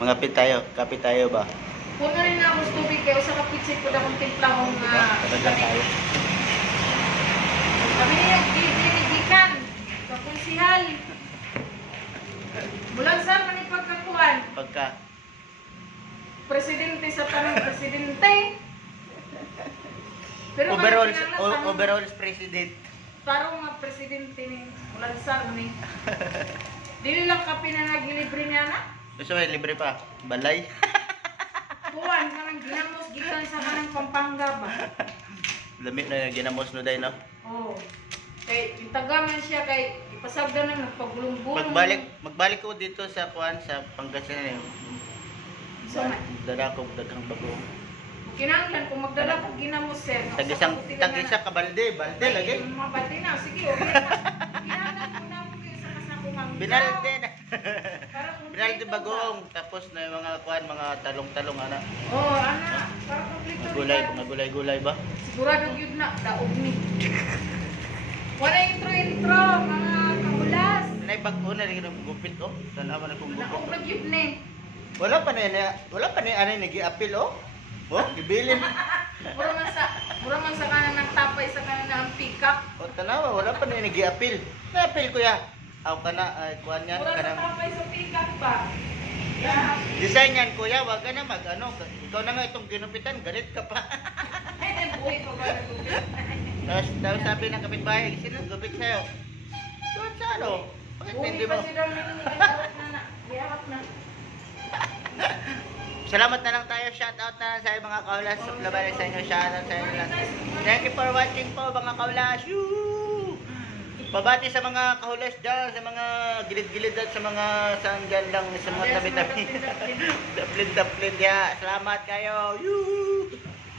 Kapit tayo ba? Puno rin na ako tubig kayo sa kapitsit ko na kong timplahong Talaga tayo. kami dinigikan sa konsihal. Bulan sa man ipagkakuan. Pagka. Presidente sa tanong presidente. Pero Overall president. tarong nga presidente ni Bulan sa ni. Dili lang kape na nagilibre niya na. Gusto mo libre pa? Balay? Kuwan ka nang ginamos gikan sa kanang Pampanga ba? Lamit na yung ginamos no dahil no? Oo. Kay itagaman siya kay ipasagda nang nagpagulong-bulong. Magbalik ko dito sa kuan sa Pangasinan. So, Dala ko daghang bagong. kinanglan kung magdala ko ginamos sir. Tag-isa ka balde lagi. Mga balde na, sige, okay na. Kinanglan ko na mo kayo sa kasakumang. Binalde na. Para kung Binalde bagong tapos na yung mga kuan, mga talong-talong ana. Oo, ana. Para kompleto. Mga gulay ba? Sigurado yun na, daog ni. Wala intro, mga kahulas. Nay bago na rin ng gupit oh. Tanawa na kung Daog gupit. na yun ni. Wala pa ni anay nagi-apil oh. Oh, gibilin. Mura man sa kanan ng tapay sa kanan ng pick-up. O tanawa, wala pa ni nagi-apil. Na-apil kuya. Aw kana kuan yan Mura sa kanang tapay sa pick-up ba? Yeah. design yan kuya, wag ka na mag ano. Ikaw na nga itong ginupitan, galit ka pa. Buhay pa ba na Tapos sabi ng kapitbahay, sino gupit sa'yo? Doon sa ano? Bakit hindi mo? pa si Darlene, iharap na. Iharap na. Salamat na lang tayo, shoutout na lang sa mga kaulas sa laban sa inyo, shoutout sa inyo lahat. Thank you for watching po mga kaulas. Yoo! Babati sa mga kaulas dyan, sa mga gilid-gilid at sa mga saan dyan lang, sa mga tabi-tabi. Daplin-daplin ya. Salamat kayo. Yoo!